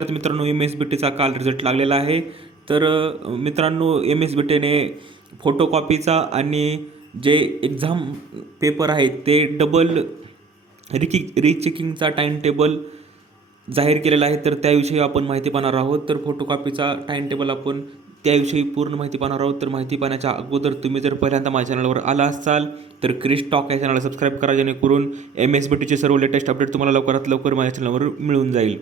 तर मित्रांनो MSBTचा काल रिझल्ट लागलेला आहे. तर मित्रांनो MSBTने फोटोकॉपीचा आणि जे एक्झाम पेपर आहेत ते डबल रिचेकिंगचा टाईम टेबल जाहीर केलेला आहे. तर त्याविषयी आपण माहिती पाहणार आहोत. तर फोटोकॉपीचा टाईम टेबल आपण त्याविषयी पूर्ण माहिती पाहणार आहोत. तर माहिती पाहण्याच्या अगोदर तुम्ही जर पहिल्यांदा माझ्या चॅनलवर आला असाल तर क्रिश टॉक या चॅनलला सबस्क्राईब करा, जेणेकरून MSBTचे सर्व लेटेस्ट अपडेट तुम्हाला लवकरात लवकर माझ्या चॅनलवर मिळून जाईल.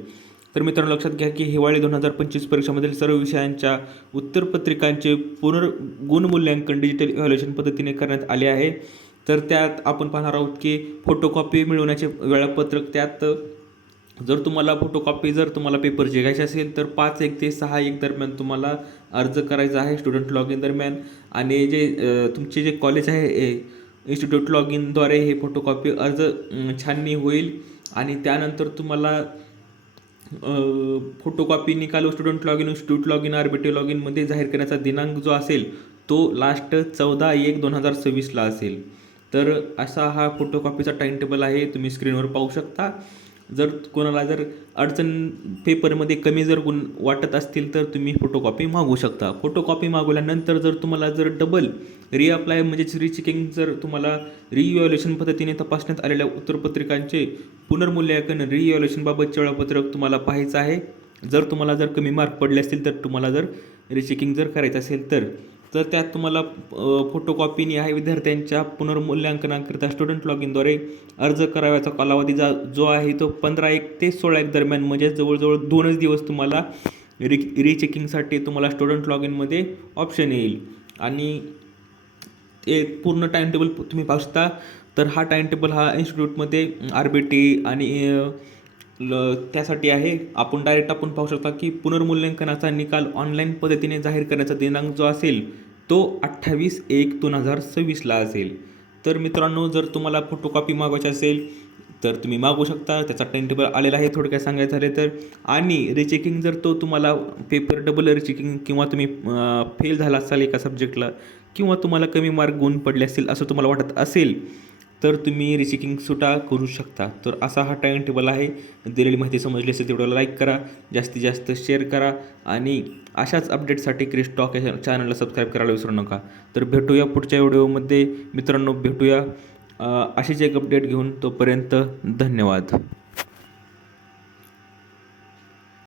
तर मित्रांनो लक्षात घ्या की हिवाळी 2025 परीक्षामधील सर्व विषयांच्या उत्तरपत्रिकांचे पुनर्गुणमूल्यांकन डिजिटल इव्हॅल्युएशन पद्धतीने करण्यात आले आहे. तर त्यात आपण पाहणार आहोत की फोटोकॉपी मिळवण्याचे वेळापत्रक. त्यात जर तुम्हाला फोटोकॉपी जर तुम्हाला पेपरची घ्यायची असेल तर 5:01 ते 6:01 दरम्यान तुम्हाला अर्ज करायचा आहे स्टुडंट लॉग इन दरम्यान. आणि जे तुमचे जे कॉलेज आहे इन्स्टिट्यूट लॉग इनद्वारे हे फोटोकॉपी अर्ज छाननी होईल. आणि त्यानंतर तुम्हाला फोटोकॉपी निकाल student log in, institute log in, RBT log इनमध्ये जाहीर करण्याचा दिनांक जो असेल तो लास्ट 14/1/2026 असेल. तर असा हा फोटोकॉपीचा टाईम टेबल आहे, तुम्ही स्क्रीनवर पाहू शकता. जर कोणाला जर अडचण पेपरमध्ये कमी जर गुण वाटत असतील तर तुम्ही फोटोकॉपी मागवू शकता. फोटोकॉपी मागवल्यानंतर जर तुम्हाला जर डबल रिअप्लाय म्हणजेच रिचेकिंग जर तुम्हाला रिइव्हॅल्युएशन पद्धतीने तपासण्यात आलेल्या उत्तरपत्रिकांचे पुनर्मूल्यांकन रिइव्हॅल्युएशनबाबतचे वेळापत्रक तुम्हाला पाहायचं आहे. जर तुम्हाला जर कमी मार्क पडले असतील तर तुम्हाला जर रिचेकिंग जर करायचं असेल तर त्यात तुम्हाला फोटोकॉपी न्याय विद्यार्थ्यांच्या पुनर्मूल्यांकनाकरिता स्टुडंट लॉग इनद्वारे अर्ज करावयाचा कालावधी जो आहे तो 15/1 ते 16/1 दरम्यान, म्हणजे जवळजवळ 2च दिवस तुम्हाला रिचेकिंगसाठी तुम्हाला स्टुडंट लॉग इनमध्ये ऑप्शन येईल. आणि ते पूर्ण टाईम टेबल तुम्ही पाहू शकता. तर हा टाईम टेबल हा इन्स्टिट्यूटमध्ये RBT आणि त्यासाठी आहे. आपण डायरेक्ट आपण पाहू शकता की पुनर्मूल्यांकनाचा निकाल ऑनलाईन पद्धतीने जाहीर करण्याचा दिनांक जो असेल तो 28/1/2026 असेल. तर मित्रांनो जर तुम्हाला फोटोकॉपी मागवायची असेल तर तुम्ही मागवू शकता. त्याचा टाईम टेबल आलेला आहे थोडक्यात सांगायचं झाले तर. आणि रिचेकिंग जर तो तुम्हाला पेपर डबल रिचेकिंग किंवा तुम्ही फेल झाला असाल एका सब्जेक्टला किंवा तुम्हाला कमी मार्क गुण पडले असतील असं तुम्हाला वाटत असेल तर तुम्ही रिचेकिंगसुद्धा करू शकता. तर असा हा टाईम टेबल आहे. दिलेली माहिती समजली असेल तेवढं लाईक करा, जास्तीत जास्त शेअर करा आणि अशाच अपडेटसाठी क्रिश टॉक या चॅनलला सबस्क्राईब करायला विसरू नका. तर भेटूया पुढच्या व्हिडिओमध्ये मित्रांनो, भेटूया अशीच एक अपडेट घेऊन. तोपर्यंत धन्यवाद.